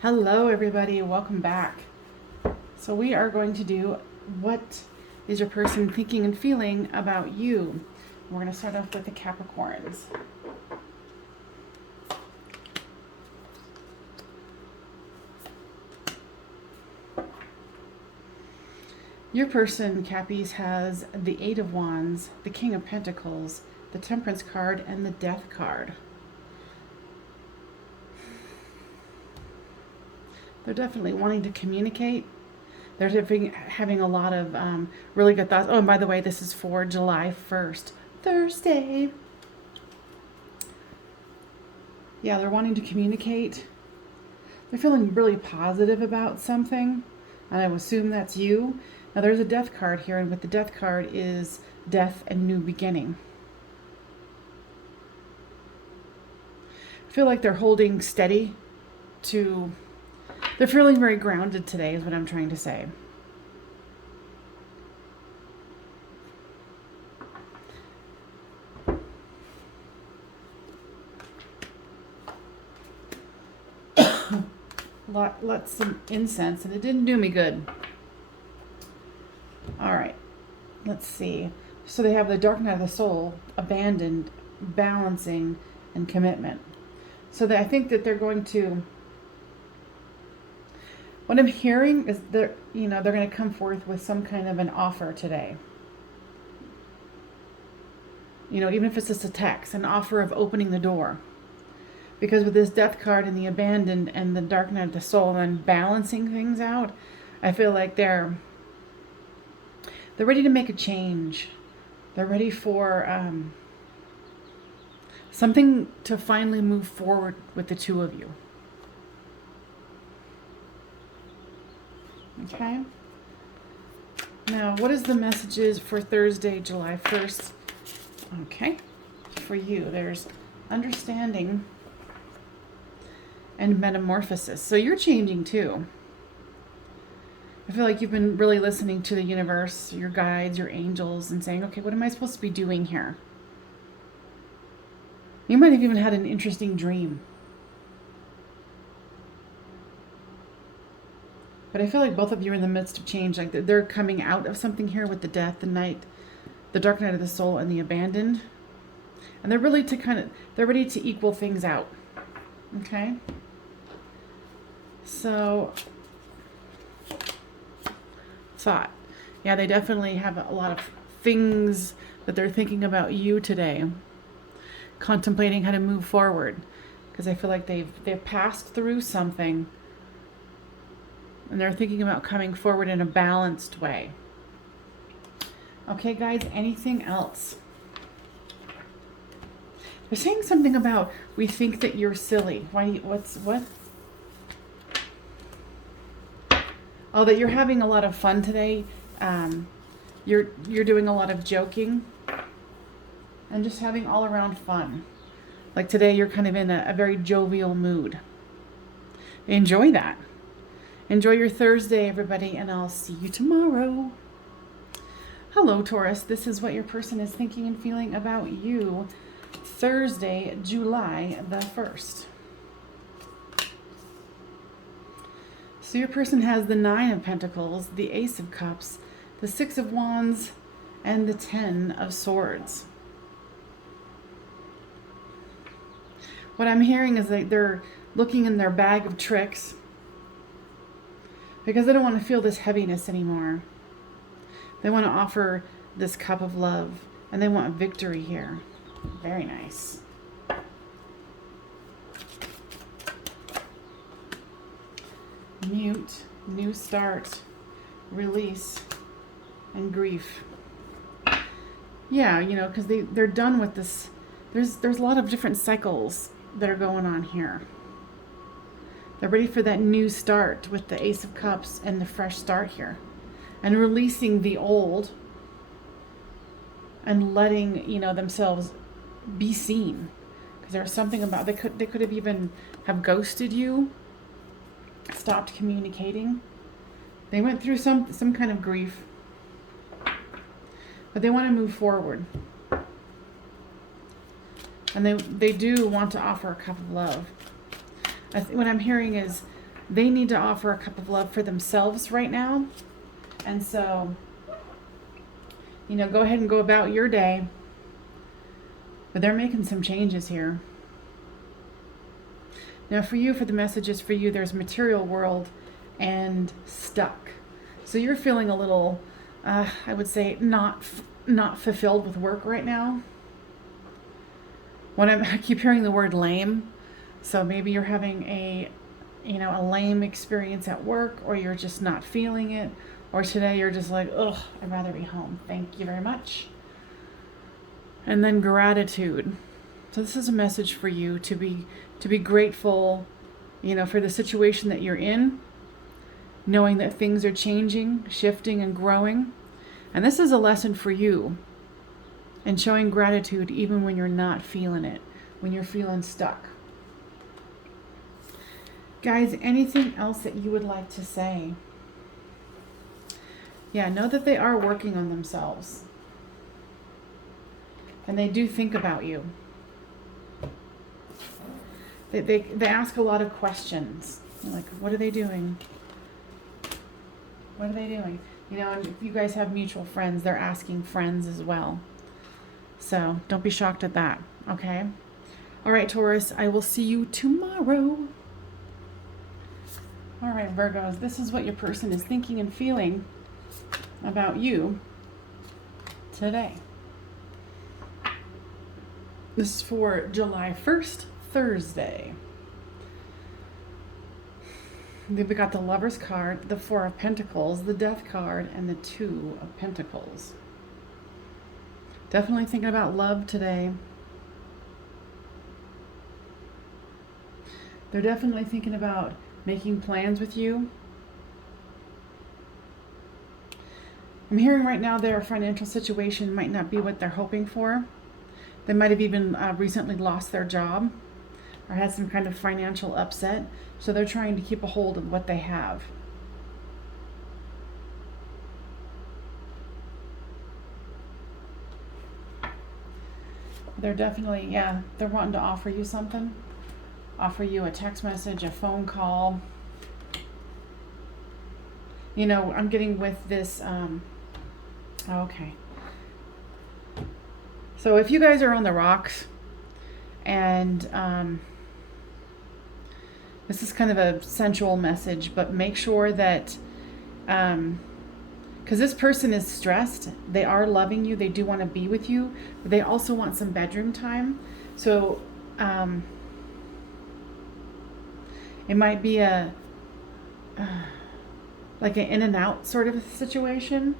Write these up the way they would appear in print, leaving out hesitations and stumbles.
Hello everybody, welcome back. So we are going to do what is your person thinking and feeling about you. We're going to start off with the Capricorns. Your person, Cappies, has the Eight of Wands, the King of Pentacles, the Temperance card, and the Death card. They're definitely wanting to communicate. They're having a lot of really good thoughts. Oh, and by the way, this is for July 1st, Thursday. Yeah, they're wanting to communicate. They're feeling really positive about something, and I would assume that's you. Now, there's a Death card here, and with the Death card is death and new beginning. I feel like they're holding steady to... They're feeling very grounded today, is what I'm trying to say. Lots some incense, and it didn't do me good. All right, let's see. So they have the dark night of the soul, abandoned, balancing, and commitment. So I think that they're going to... What I'm hearing is they're going to come forth with some kind of an offer today. Even if it's just a text, an offer of opening the door. Because with this Death card and the abandoned and the dark night of the soul and balancing things out, I feel like they're ready to make a change. They're ready for something to finally move forward with the two of you. Okay. Now, what is the messages for Thursday, July 1st? Okay. For you, there's understanding and metamorphosis. So you're changing too. I feel like you've been really listening to the universe, your guides, your angels, and saying, okay, what am I supposed to be doing here? You might have even had an interesting dream. But I feel like both of you are in the midst of change. Like they're coming out of something here with the death, the night, the dark night of the soul, and the abandoned. And they're really they're ready to equal things out. Okay? So, thought. Yeah, they definitely have a lot of things that they're thinking about you today. Contemplating how to move forward. Because I feel like they've passed through something. And they're thinking about coming forward in a balanced way. Okay, guys, anything else? They're saying something about, we think that you're silly. What? Oh, that you're having a lot of fun today. You're doing a lot of joking. And just having all around fun. Like today, you're kind of in a very jovial mood. Enjoy that. Enjoy your Thursday, everybody, and I'll see you tomorrow. Hello, Taurus. This is what your person is thinking and feeling about you. Thursday, July the 1st. So your person has the Nine of Pentacles, the Ace of Cups, the Six of Wands, and the Ten of Swords. What I'm hearing is that they're looking in their bag of tricks because they don't want to feel this heaviness anymore. They want to offer this cup of love, and they want victory here. Very nice. Mute, new start, release, and grief. Yeah, because they're done with this. There's a lot of different cycles that are going on here. They're ready for that new start with the Ace of Cups and the fresh start here. And releasing the old and letting, themselves be seen. Because there's something about, they could have even have ghosted you, stopped communicating. They went through some kind of grief. But they want to move forward. And they do want to offer a cup of love. What I'm hearing is they need to offer a cup of love for themselves right now. And so, you know, go ahead and go about your day. But they're making some changes here. Now for you, for the messages for you, there's material world and stuck. So you're feeling a little, I would say, not fulfilled with work right now. I keep hearing the word lame. So maybe you're having a lame experience at work, or you're just not feeling it. Or today you're just like, ugh, I'd rather be home. Thank you very much. And then gratitude. So this is a message for you to be grateful, you know, for the situation that you're in, knowing that things are changing, shifting, and growing. And this is a lesson for you in showing gratitude even when you're not feeling it, when you're feeling stuck. Guys, anything else that you would like to say? Yeah, know that they are working on themselves. And they do think about you. They ask a lot of questions. Like, what are they doing? What are they doing? You know, and if you guys have mutual friends, they're asking friends as well. So don't be shocked at that, okay? All right, Taurus, I will see you tomorrow. All right, Virgos, this is what your person is thinking and feeling about you today. This is for July 1st, Thursday. We've got the Lover's card, the Four of Pentacles, the Death card, and the Two of Pentacles. Definitely thinking about love today. They're definitely thinking about making plans with you. I'm hearing right now their financial situation might not be what they're hoping for. They might have even recently lost their job or had some kind of financial upset. So they're trying to keep a hold of what they have. They're definitely, yeah, they're wanting to offer you something. Offer you a text message, a phone call. You know, I'm getting with this, okay. So if you guys are on the rocks and this is kind of a sensual message, but make sure that, because this person is stressed, they are loving you, they do want to be with you, but they also want some bedroom time. So it might be like an in and out sort of a situation.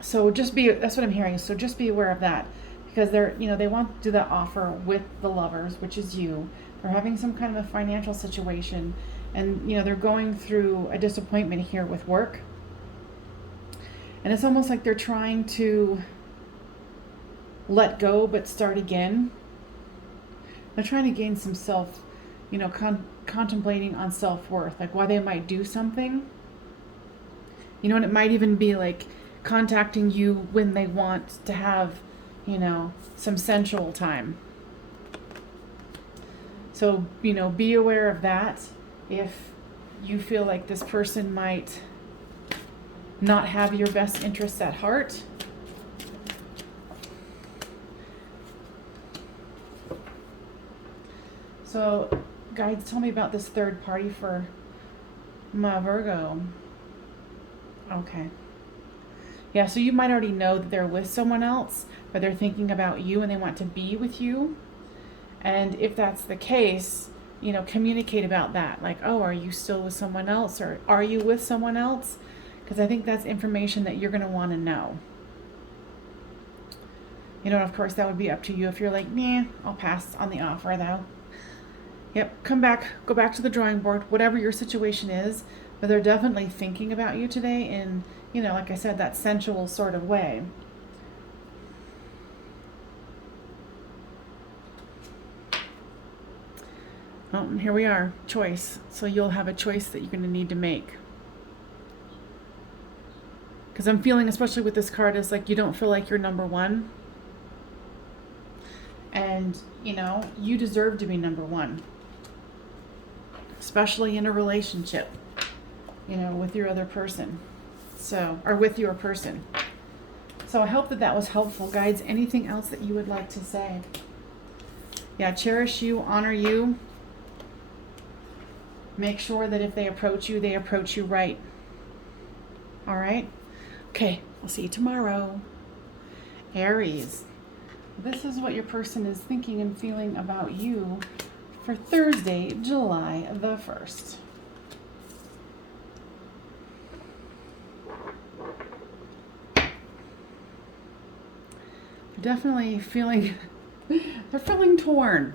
So that's what I'm hearing. So just be aware of that, because they want to do that offer with the Lovers, which is you. They're having some kind of a financial situation, and they're going through a disappointment here with work. And it's almost like they're trying to let go but start again. They're trying to gain some self, contemplating on self-worth, like why they might do something. And it might even be like contacting you when they want to have, some sensual time. So, be aware of that. If you feel like this person might not have your best interests at heart. So, guides, tell me about this third party for my Virgo. Okay. Yeah, so you might already know that they're with someone else, but they're thinking about you and they want to be with you. And if that's the case, communicate about that. Like, oh, are you still with someone else? Or are you with someone else? Because I think that's information that you're going to want to know. Of course, that would be up to you. If you're like, nah, I'll pass on the offer though. Yep, go back to the drawing board, whatever your situation is. But they're definitely thinking about you today in, like I said, that sensual sort of way. Oh, and here we are, choice. So you'll have a choice that you're going to need to make. Because I'm feeling, especially with this card, is like you don't feel like you're number one. And, you deserve to be number one. especially in a relationship, you know, with your other person. So, or with your person. So I hope that that was helpful, guides. Anything else that you would like to say? Yeah, cherish you, honor you. Make sure that if they approach you right. All right? Okay, I'll see you tomorrow. Aries, this is what your person is thinking and feeling about you for Thursday, July the 1st. Definitely feeling, they're feeling torn.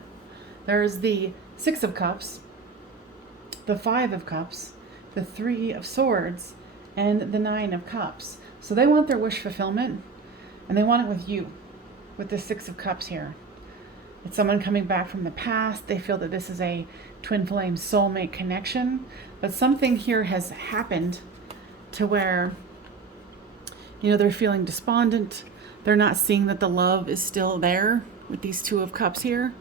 There's the 6 of Cups, the 5 of Cups, the 3 of Swords, and the 9 of Cups. So they want their wish fulfillment, and they want it with you, with the 6 of Cups here. It's someone coming back from the past. They feel that this is a twin flame soulmate connection, but something here has happened to where, you know, they're feeling despondent. They're not seeing that the love is still there with these 2 of Cups here.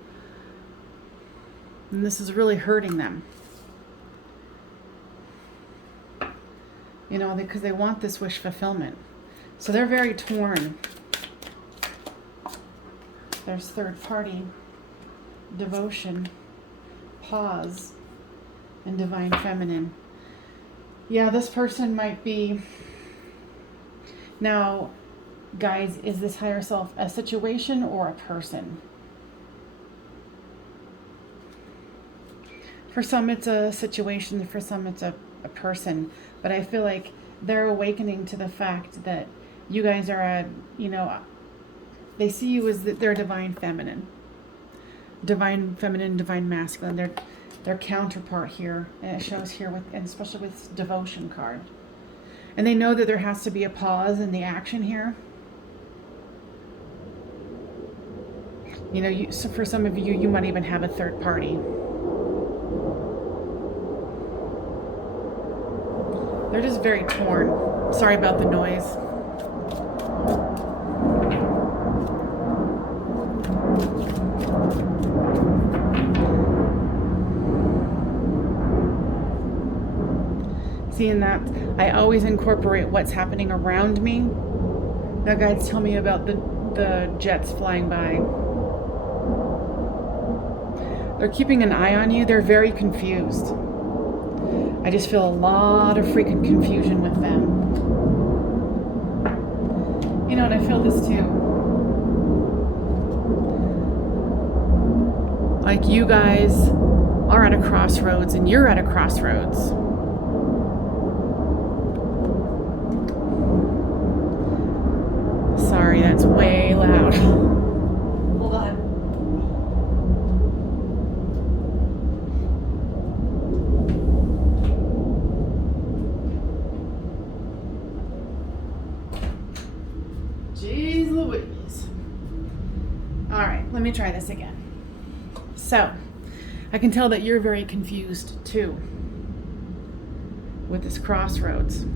And this is really hurting them. You know, because they want this wish fulfillment. So they're very torn. There's third party, devotion, pause, and divine feminine. Yeah, this person might be... Now, guys, is this higher self a situation or a person? For some it's a situation, for some it's a person. But I feel like they're awakening to the fact that you guys are they see you as they're divine feminine, divine masculine. They're counterpart here, and it shows here with, and especially with devotion card. And they know that there has to be a pause in the action here. You know, so for some of you, you might even have a third party. They're just very torn. Sorry about the noise. Seeing that, I always incorporate what's happening around me. Now, guides, tell me about the jets flying by. They're keeping an eye on you. They're very confused. I just feel a lot of freaking confusion with them. You know, and I feel this too. Like you guys are at a crossroads and you're at a crossroads. Sorry, that's way loud. Hold on. Jeez Louise. All right, let me try this again. So, I can tell that you're very confused too with this crossroads.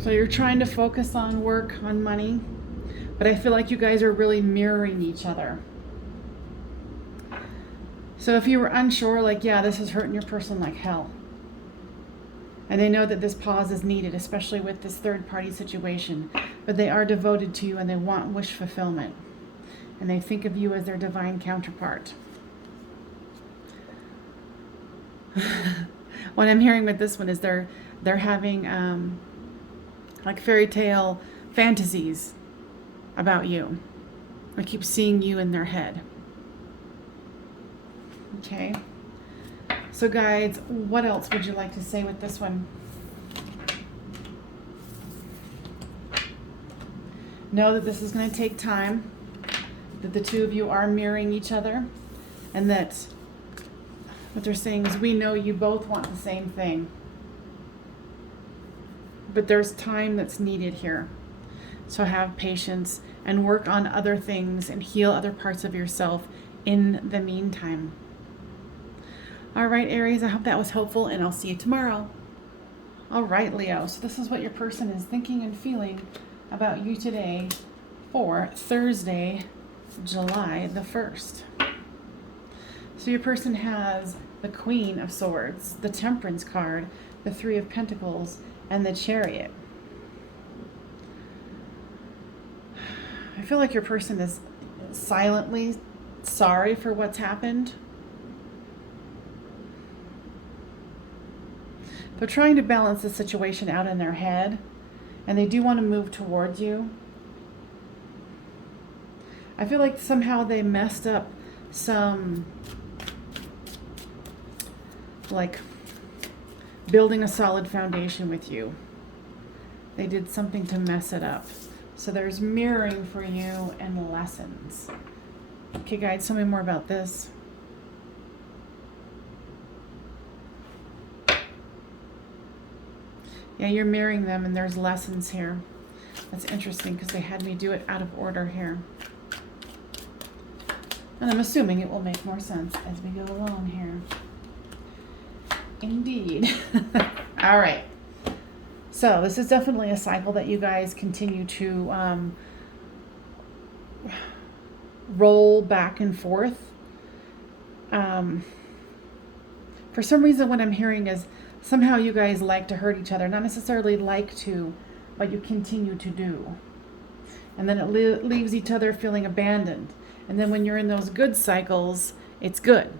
So you're trying to focus on work, on money, but I feel like you guys are really mirroring each other. So if you were unsure, like, yeah, this is hurting your person like hell. And they know that this pause is needed, especially with this third party situation, but they are devoted to you and they want wish fulfillment. And they think of you as their divine counterpart. What I'm hearing with this one is they're having like fairy tale fantasies about you. I keep seeing you in their head. Okay. So guides, what else would you like to say with this one? Know that this is going to take time, that the two of you are mirroring each other, and that what they're saying is, we know you both want the same thing. But there's time that's needed here. So have patience and work on other things and heal other parts of yourself in the meantime. All right, Aries, I hope that was helpful, and I'll see you tomorrow. All right, Leo, so this is what your person is thinking and feeling about you today for Thursday, July the 1st. So So your person has the Queen of Swords, the Temperance card, the Three of Pentacles, and the Chariot. I feel like your person is silently sorry for what's happened. They're trying to balance the situation out in their head, and they do want to move towards you. I feel like somehow they messed up some, like, building a solid foundation with you. They did something to mess it up. So there's mirroring for you and lessons. Okay, guys, tell me more about this. Yeah, you're mirroring them and there's lessons here. That's interesting because they had me do it out of order here. And I'm assuming it will make more sense as we go along here. Indeed. All right. So this is definitely a cycle that you guys continue to roll back and forth. For some reason, what I'm hearing is somehow you guys like to hurt each other. Not necessarily like to, but you continue to do. And then it leaves each other feeling abandoned. And then when you're in those good cycles, it's good.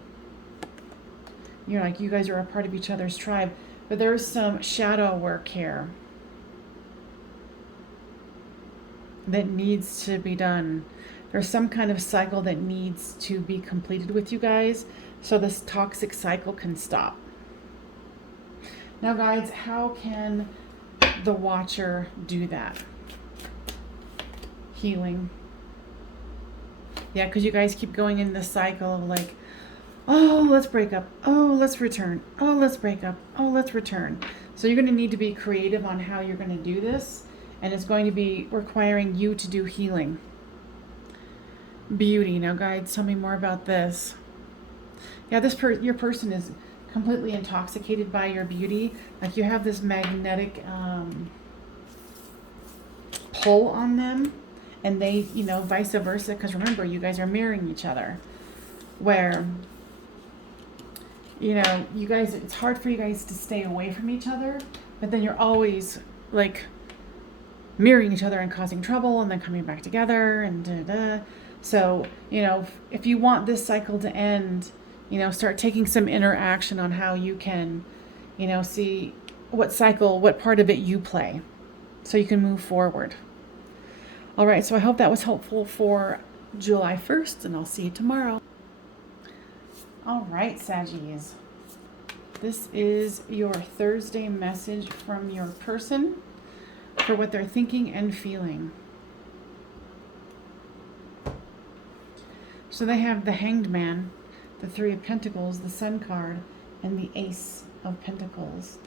You're like, you guys are a part of each other's tribe. But there's some shadow work here that needs to be done. There's some kind of cycle that needs to be completed with you guys so this toxic cycle can stop. Now, guys, how can the Watcher do that? Healing. Yeah, because you guys keep going in this cycle of like, oh, let's break up. Oh, let's return. Oh, let's break up. Oh, let's return. So you're going to need to be creative on how you're going to do this. And it's going to be requiring you to do healing. Beauty. Now, guys, tell me more about this. Yeah, your person is completely intoxicated by your beauty. Like you have this magnetic pull on them. And they, vice versa. Because remember, you guys are mirroring each other. Where, you guys, it's hard for you guys to stay away from each other. But then you're always, like, mirroring each other and causing trouble. And then coming back together. And da-da. So, if you want this cycle to end, start taking some interaction on how you can, see what part of it you play. So you can move forward. All right, so I hope that was helpful for July 1st, and I'll see you tomorrow. All right, Saggies. This is your Thursday message from your person for what they're thinking and feeling. So they have the Hanged Man, the Three of Pentacles, the Sun card, and the Ace of Pentacles.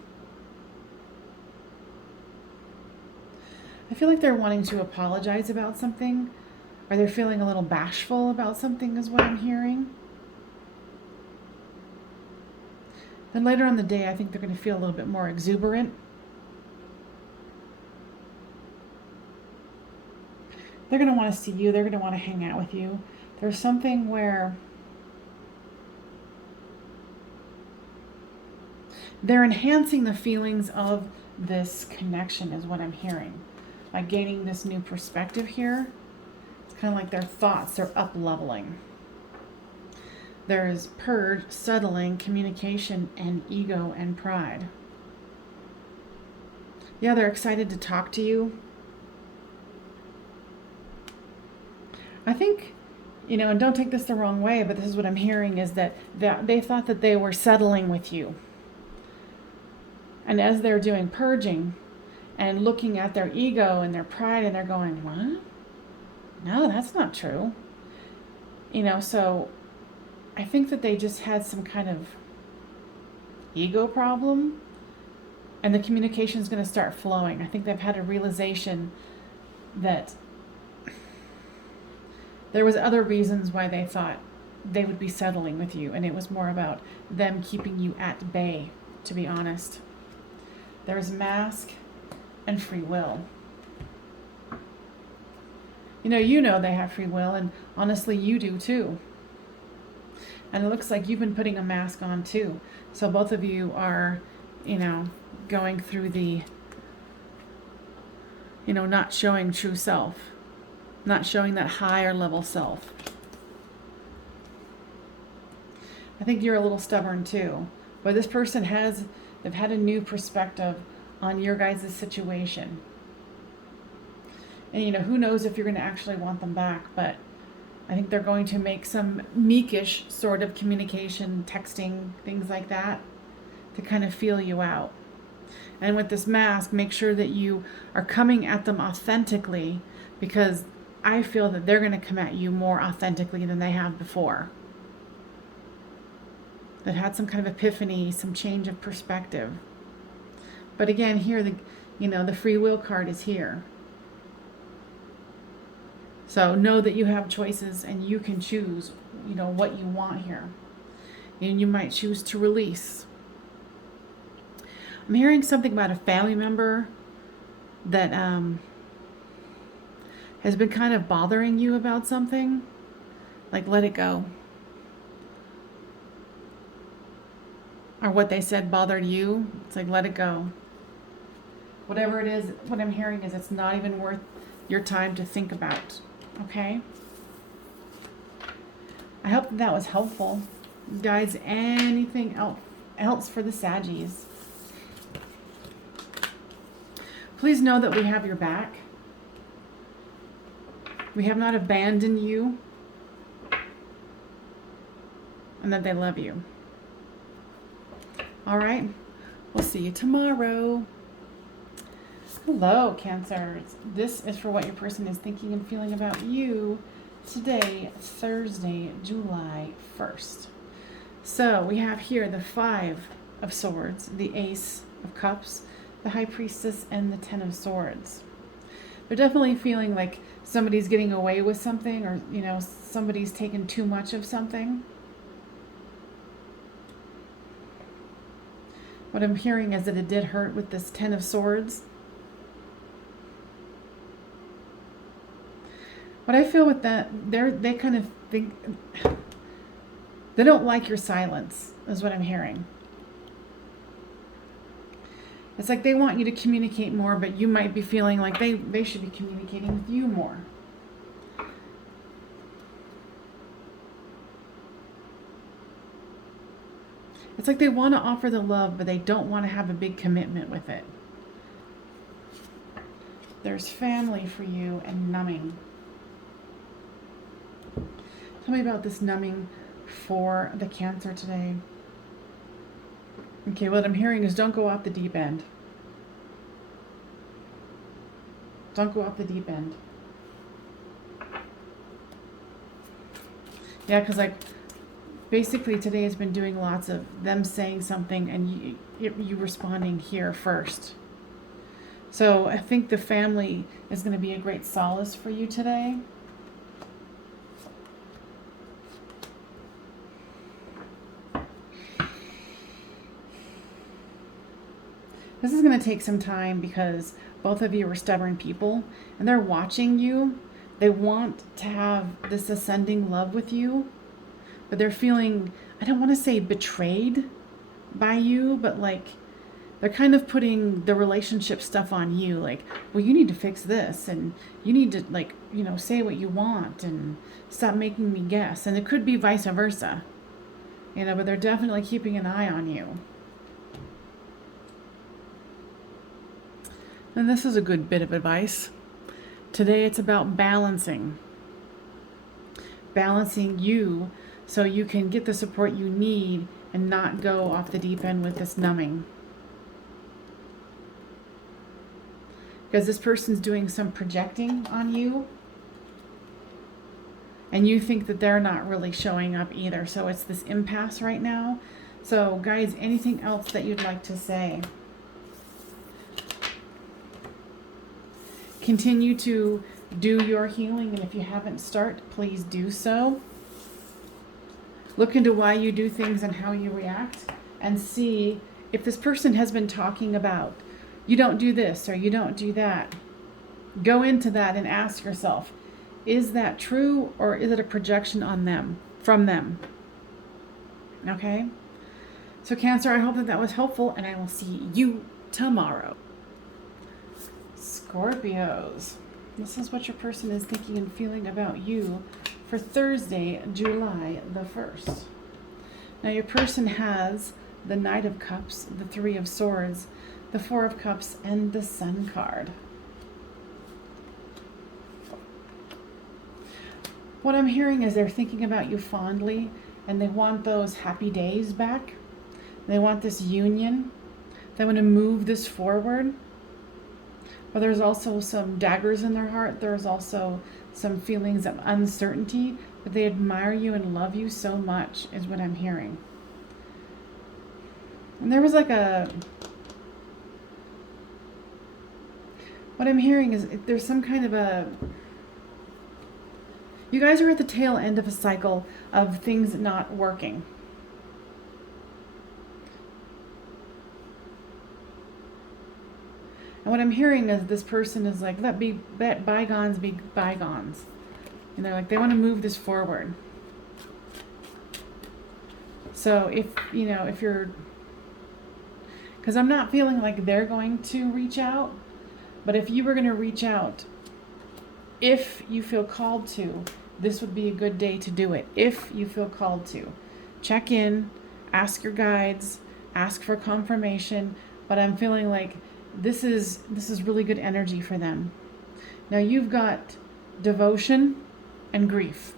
I feel like they're wanting to apologize about something, or they're feeling a little bashful about something is what I'm hearing. Then later on the day, I think they're going to feel a little bit more exuberant. They're going to want to see you. They're going to want to hang out with you. There's something where they're enhancing the feelings of this connection is what I'm hearing. By gaining this new perspective here, it's kind of like their thoughts are up-leveling. There's purge, settling, communication, and ego and pride. Yeah, they're excited to talk to you. I think, and don't take this the wrong way, but this is what I'm hearing is that they thought that they were settling with you. And as they're doing purging and looking at their ego and their pride, and they're going, what? No, that's not true. So I think that they just had some kind of ego problem, and the communication is going to start flowing. I think they've had a realization that there was other reasons why they thought they would be settling with you, and it was more about them keeping you at bay, to be honest. There's mask and free will. You know they have free will, and honestly, you do too. And it looks like you've been putting a mask on too. So both of you are, you know, going through the, you know, not showing true self, not showing that higher level self. I think you're a little stubborn too, but this person they've had a new perspective on your guys' situation. And, you know, who knows if you're going to actually want them back, but I think they're going to make some meekish sort of communication, texting, things like that, to kind of feel you out. And with this mask, make sure that you are coming at them authentically, because I feel that they're going to come at you more authentically than they have before. They've had some kind of epiphany, some change of perspective. But again, here, the free will card is here. So know that you have choices and you can choose, you know, what you want here. And you might choose to release. I'm hearing something about a family member that has been kind of bothering you about something. Like, let it go. Or what they said bothered you. It's like, let it go. Whatever it is, what I'm hearing is it's not even worth your time to think about. Okay? I hope that was helpful. Guys, anything else for the Saggies? Please know that we have your back. We have not abandoned you. And that they love you. All right? We'll see you tomorrow. Hello, Cancers. This is for what your person is thinking and feeling about you today, Thursday, July 1st. So we have here the 5 of Swords, the Ace of Cups, the High Priestess, and the 10 of Swords. They're definitely feeling like somebody's getting away with something, or, you know, somebody's taken too much of something. What I'm hearing is that it did hurt with this 10 of Swords. What I feel with that, they kind of think, they don't like your silence, is what I'm hearing. It's like they want you to communicate more, but you might be feeling like they should be communicating with you more. It's like they want to offer the love, but they don't want to have a big commitment with it. There's family for you and numbing. Tell me about this numbing for the Cancer today. Okay, what I'm hearing is don't go off the deep end. Don't go off the deep end. Yeah, because like basically today has been doing lots of them saying something and you responding here first. So I think the family is going to be a great solace for you today. This is going to take some time because both of you are stubborn people and they're watching you. They want to have this ascending love with you, but they're feeling, I don't want to say betrayed by you, but like they're kind of putting the relationship stuff on you. Like, well, you need to fix this and you need to, like, you know, say what you want and stop making me guess. And it could be vice versa, you know, but they're definitely keeping an eye on you. And this is a good bit of advice. Today it's about balancing. Balancing you so you can get the support you need and not go off the deep end with this numbing. Because this person's doing some projecting on you. And you think that they're not really showing up either. So it's this impasse right now. So guys, anything else that you'd like to say? Continue to do your healing, and if you haven't started, please do so. Look into why you do things and how you react, and see if this person has been talking about, you don't do this or you don't do that. Go into that and ask yourself, is that true or is it a projection on them, from them? Okay? So Cancer, I hope that was helpful, and I will see you tomorrow. Scorpios. This is what your person is thinking and feeling about you for Thursday, July the 1st. Now your person has the Knight of Cups, the Three of Swords, the Four of Cups, and the Sun card. What I'm hearing is they're thinking about you fondly, and they want those happy days back. They want this union. They want to move this forward. But there's also some daggers in their heart. There's also some feelings of uncertainty, but they admire you and love you so much, is what I'm hearing. And there was like what I'm hearing is there's some kind of you guys are at the tail end of a cycle of things not working. And what I'm hearing is this person is like, let bygones be bygones. And they're like, they want to move this forward. So if you're, because I'm not feeling like they're going to reach out, but if you were going to reach out, if you feel called to, this would be a good day to do it. If you feel called to. Check in, ask your guides, ask for confirmation, but I'm feeling like this is really good energy for them. Now you've got devotion and grief.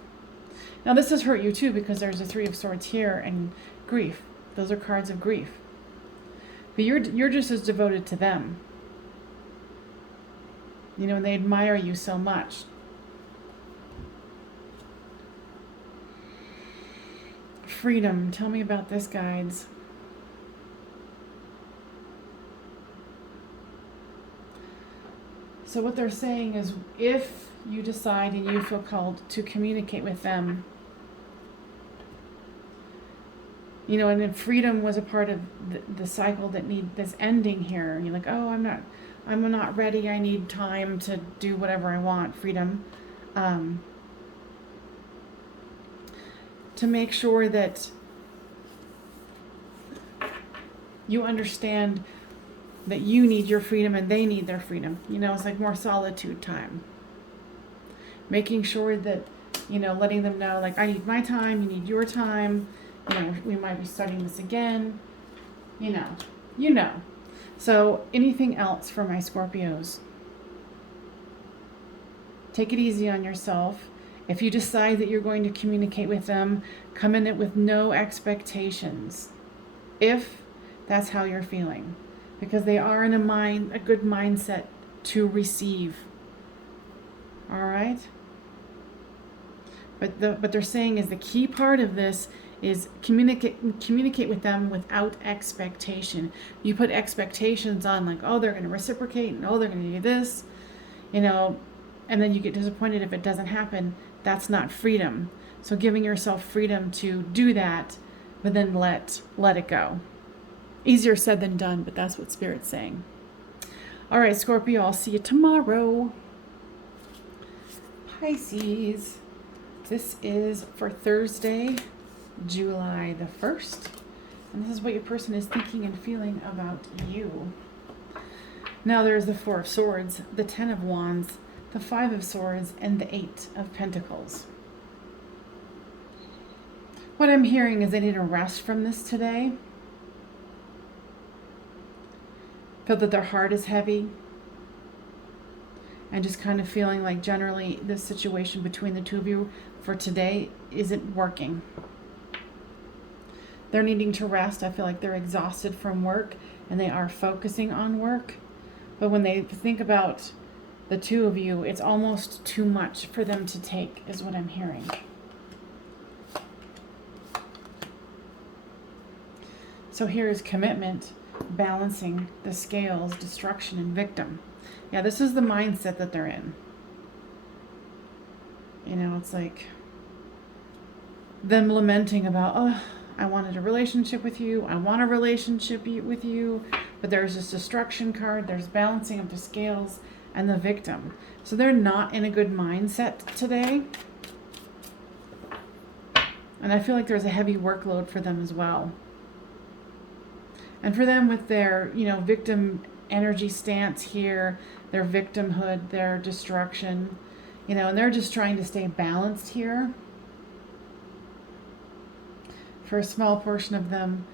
Now this has hurt you too, because there's a Three of Swords here and grief. Those are cards of grief. But you're just as devoted to them. You know, and they admire you so much. Freedom. Tell me about this, guides. So what they're saying is, if you decide and you feel called to communicate with them, you know, and then freedom was a part of the cycle that's ending here. You're like, oh, I'm not ready. I need time to do whatever I want. Freedom. To make sure that you understand that you need your freedom and they need their freedom. You know, it's like more solitude time. Making sure that, you know, letting them know, like, I need my time, you need your time. You know, we might be starting this again. You know. So anything else for my Scorpios? Take it easy on yourself. If you decide that you're going to communicate with them, come in it with no expectations. If that's how you're feeling. Because they are in a good mindset to receive. All right? But they're saying is the key part of this is communicate with them without expectation. You put expectations on, like, oh, they're going to reciprocate, and oh, they're going to do this, you know, and then you get disappointed if it doesn't happen. That's not freedom. So giving yourself freedom to do that, but then let it go. Easier said than done, but that's what Spirit's saying. All right, Scorpio, I'll see you tomorrow. Pisces, this is for Thursday, July the 1st. And this is what your person is thinking and feeling about you. Now there's the Four of Swords, the Ten of Wands, the Five of Swords, and the Eight of Pentacles. What I'm hearing is they need a rest from this today. Feel that their heart is heavy. And just kind of feeling like generally this situation between the two of you for today isn't working. They're needing to rest. I feel like they're exhausted from work and they are focusing on work. But when they think about the two of you, it's almost too much for them to take, is what I'm hearing. So here is commitment, balancing the scales, destruction, and victim. Yeah, this is the mindset that they're in. You know, it's like them lamenting about, oh, I wanted a relationship with you. I want a relationship with you. But there's this destruction card. There's balancing of the scales and the victim. So they're not in a good mindset today. And I feel like there's a heavy workload for them as well. And for them with their, victim energy stance here, their victimhood, their destruction, and they're just trying to stay balanced here. For a small portion of them,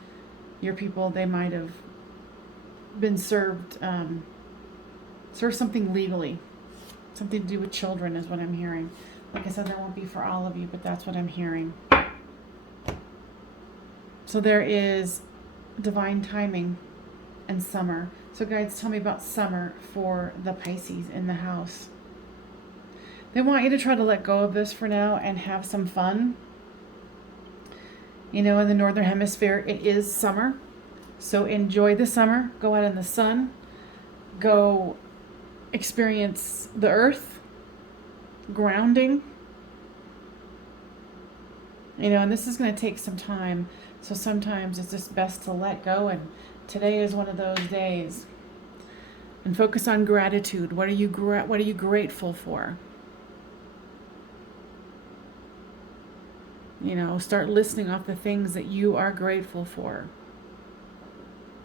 your people, they might have been served something legally. Something to do with children is what I'm hearing. Like I said, there won't be for all of you, but that's what I'm hearing. So there is divine timing and summer. So guides, tell me about summer for the Pisces in the house. They want you to try to let go of this for now and have some fun. In the Northern Hemisphere, it is summer. So enjoy the summer. Go out in the sun. Go experience the earth. Grounding. And this is going to take some time. So sometimes it's just best to let go. And today is one of those days. And focus on gratitude. What are you grateful for? Start listing off the things that you are grateful for.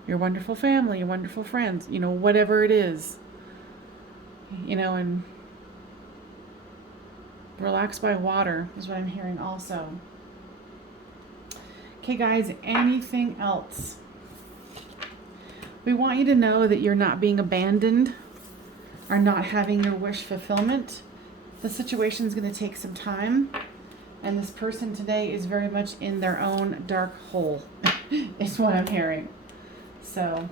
Your wonderful family, your wonderful friends, whatever it is. And relax by water is what I'm hearing also. Okay, guys, anything else? We want you to know that you're not being abandoned or not having your wish fulfillment. The situation is going to take some time. And this person today is very much in their own dark hole, is what I'm hearing. So,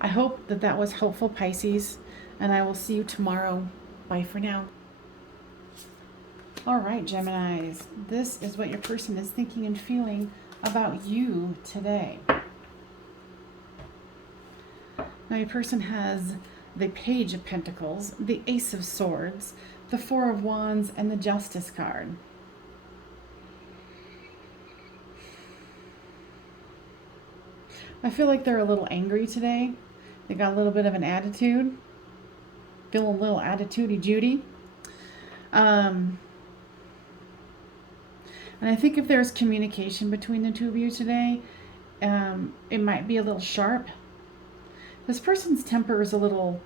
I hope that was helpful, Pisces. And I will see you tomorrow. Bye for now. All right, Geminis. This is what your person is thinking and feeling about you today. Now, your person has the Page of Pentacles, the Ace of Swords, the Four of Wands, and the Justice card. I feel like they're a little angry today. They got a little bit of an attitude. Feel a little attitudey-judy. And I think if there's communication between the two of you today, it might be a little sharp. This person's temper is a little...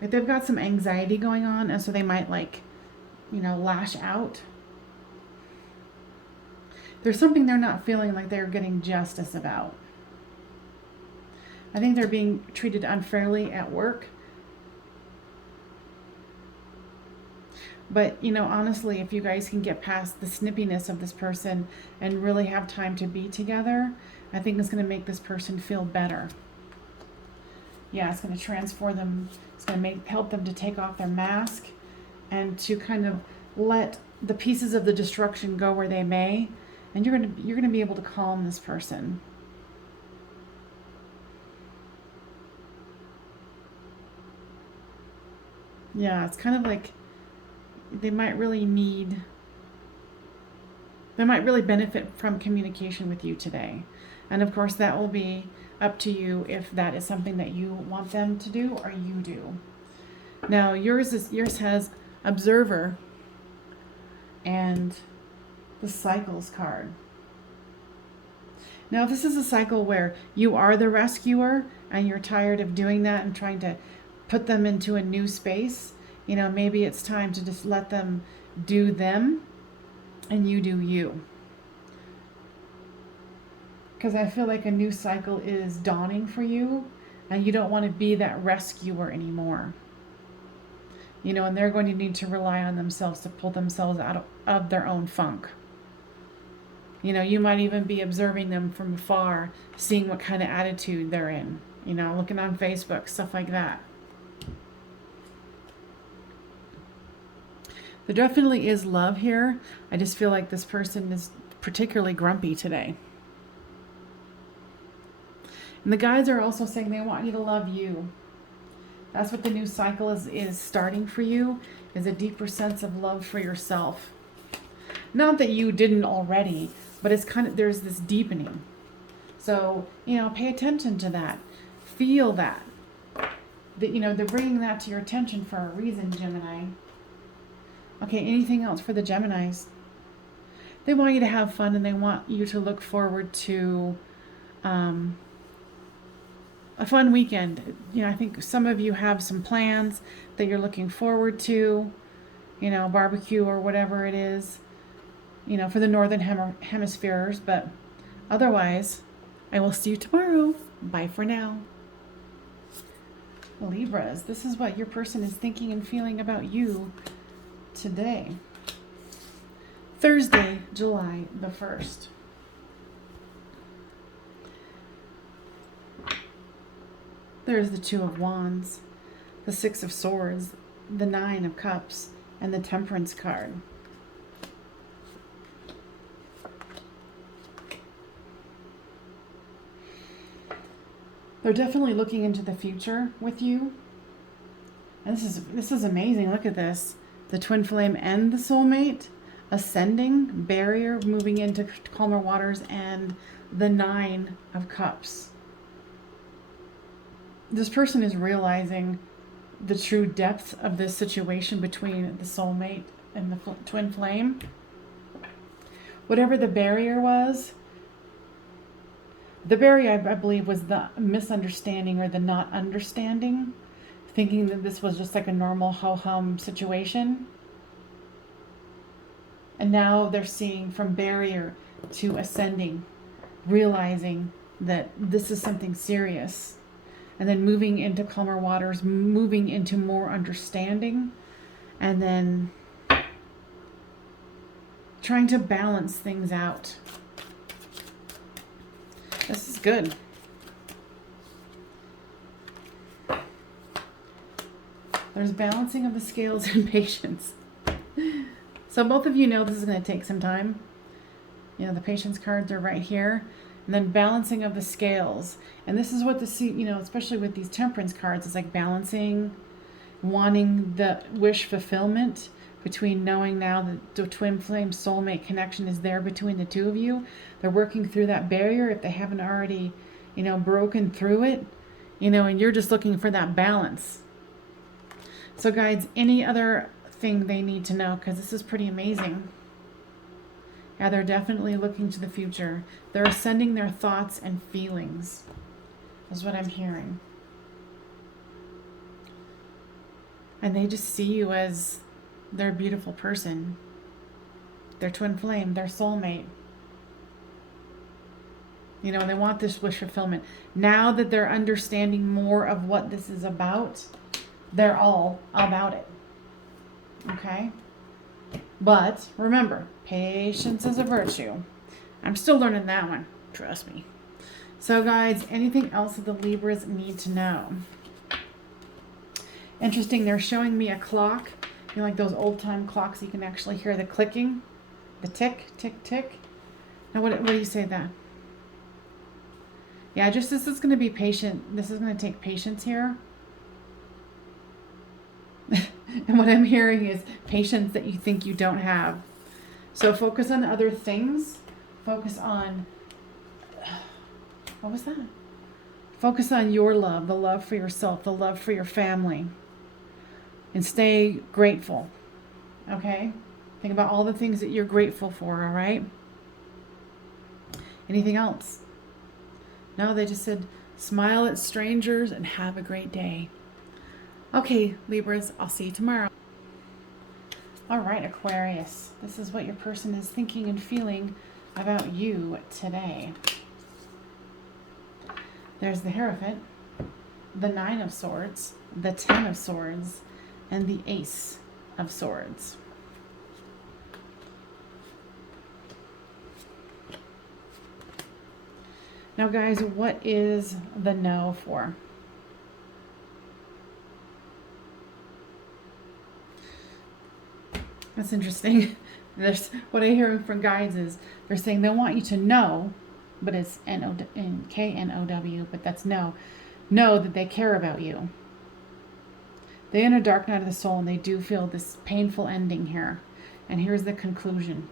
they've got some anxiety going on, and so they might lash out. There's something they're not feeling like they're getting justice about. I think they're being treated unfairly at work. But, honestly, if you guys can get past the snippiness of this person and really have time to be together, I think it's going to make this person feel better. Yeah, it's going to transform them. It's going to help them to take off their mask and to kind of let the pieces of the destruction go where they may. And you're going to be able to calm this person. Yeah, it's kind of like they might really benefit from communication with you today. And of course, that will be up to you if that is something that you want them to do or you do. Now, yours has Observer and the Cycles card. Now, this is a cycle where you are the rescuer and you're tired of doing that and trying to put them into a new space. Maybe it's time to just let them do them and you do you. Because I feel like a new cycle is dawning for you and you don't want to be that rescuer anymore. And they're going to need to rely on themselves to pull themselves out of their own funk. You might even be observing them from afar, seeing what kind of attitude they're in, looking on Facebook, stuff like that. There definitely is love here. I just feel like this person is particularly grumpy today. And the guides are also saying they want you to love you. That's what the new cycle is starting for you, is a deeper sense of love for yourself. Not that you didn't already, but it's there's this deepening. So, pay attention to that. Feel that. They're bringing that to your attention for a reason, Gemini. Okay, anything else for the Geminis? they want you to have fun, and they want you to look forward to a fun weekend. You know, I think some of you have some plans that you're looking forward to, you know, barbecue or whatever it is, you know, for the northern hemispheres. But otherwise, I will see you tomorrow. Bye for now. Libras, this is what your person is thinking and feeling about you today. Thursday, July the 1st. There's the Two of Wands, the Six of Swords, the Nine of Cups, and the Temperance card. They're definitely looking into the future with you. And this is amazing. Look at this. The twin flame and the soulmate, ascending, barrier, moving into calmer waters, and the Nine of Cups. This person is realizing the true depth of this situation between the soulmate and the twin flame. Whatever the barrier was, the barrier, I believe, was the misunderstanding or the not understanding, thinking that this was just like a normal ho-hum situation. And now they're seeing from barrier to ascending, realizing that this is something serious. And then moving into calmer waters, moving into more understanding, and then trying to balance things out. This is good. There's balancing of the scales and patience. So both of you know this is going to take some time. You know, the patience cards are right here. And then balancing of the scales. And this is what you know, especially with these temperance cards, it's like balancing, wanting the wish fulfillment between knowing now that the twin flame soulmate connection is there between the two of you. They're working through that barrier if they haven't already, you know, broken through it, you know, and you're just looking for that balance. So guides, any other thing they need to know, because this is pretty amazing. Yeah, they're definitely looking to the future. They're ascending their thoughts and feelings, is what I'm hearing. And they just see you as their beautiful person, their twin flame, their soulmate. You know, they want this wish fulfillment. Now that they're understanding more of what this is about, they're all about it. Okay? But remember, patience is a virtue. I'm still learning that one. Trust me. So guys, anything else that the Libras need to know? Interesting, they're showing me a clock. You know, like those old time clocks, you can actually hear the clicking, the tick, tick, tick. Now what do you say that? Yeah, just this is going to be patient. This is going to take patience here. And what I'm hearing is patience that you think you don't have. So focus on other things. Focus on, what was that? Focus on your love, the love for yourself, the love for your family. And stay grateful. Okay? Think about all the things that you're grateful for, all right? Anything else? No, they just said, smile at strangers and have a great day. Okay, Libras, I'll see you tomorrow. All right, Aquarius. This is what your person is thinking and feeling about you today. There's the Hierophant, the Nine of Swords, the Ten of Swords, and the Ace of Swords. Now, guys, what is the no for? That's interesting. There's what I'm hearing from guides is they're saying they want you to know, but it's K-N-O-W, but that's know that they care about you. They're in a dark night of the soul, and they do feel this painful ending here. And here's the conclusion.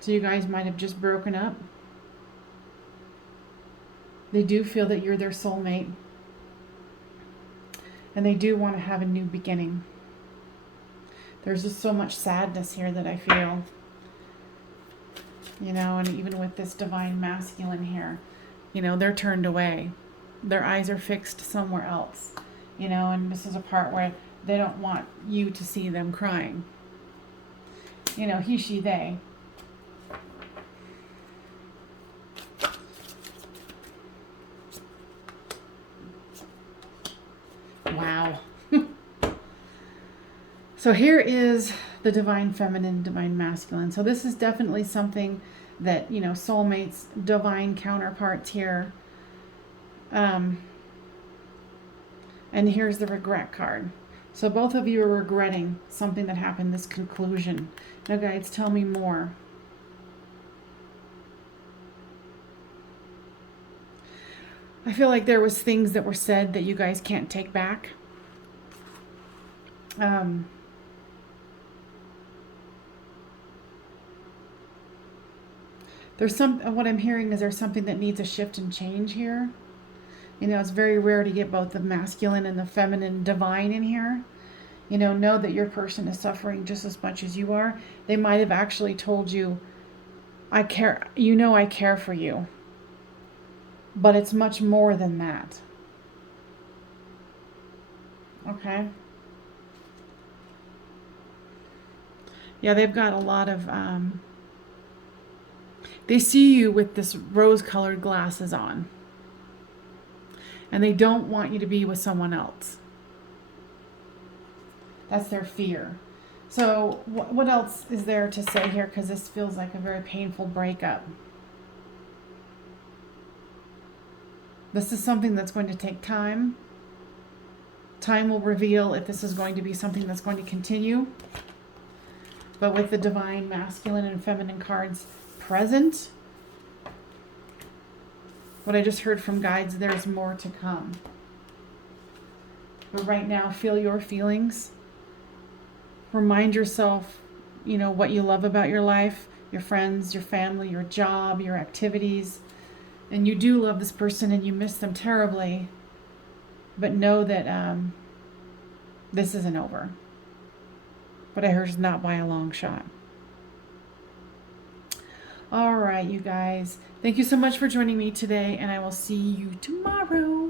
So you guys might have just broken up. They do feel that you're their soulmate. And they do want to have a new beginning. There's just so much sadness here that I feel. You know, and even with this divine masculine here, you know, they're turned away. Their eyes are fixed somewhere else. You know, and this is a part where they don't want you to see them crying. You know, he, she, they. Wow. So here is the divine feminine, divine masculine. So this is definitely something that, you know, soulmates, divine counterparts here. And here's the regret card. So both of you are regretting something that happened, this conclusion. Now, guides, tell me more. I feel like there was things that were said that you guys can't take back. There's what I'm hearing is there's something that needs a shift and change here. You know, it's very rare to get both the masculine and the feminine divine in here. You know that your person is suffering just as much as you are. They might have actually told you, I care, you know, I care for you. But it's much more than that. Okay? Yeah, they've got a lot of, they see you with this rose-colored glasses on. And they don't want you to be with someone else. That's their fear. So what else is there to say here? Because this feels like a very painful breakup. This is something that's going to take time. Time will reveal if this is going to be something that's going to continue. But with the divine masculine and feminine cards present, what I just heard from guides, there's more to come. But right now, feel your feelings. Remind yourself, you know, what you love about your life, your friends, your family, your job, your activities. And you do love this person and you miss them terribly. But know that this isn't over. But I heard it's not by a long shot. All right, you guys. Thank you so much for joining me today, and I will see you tomorrow.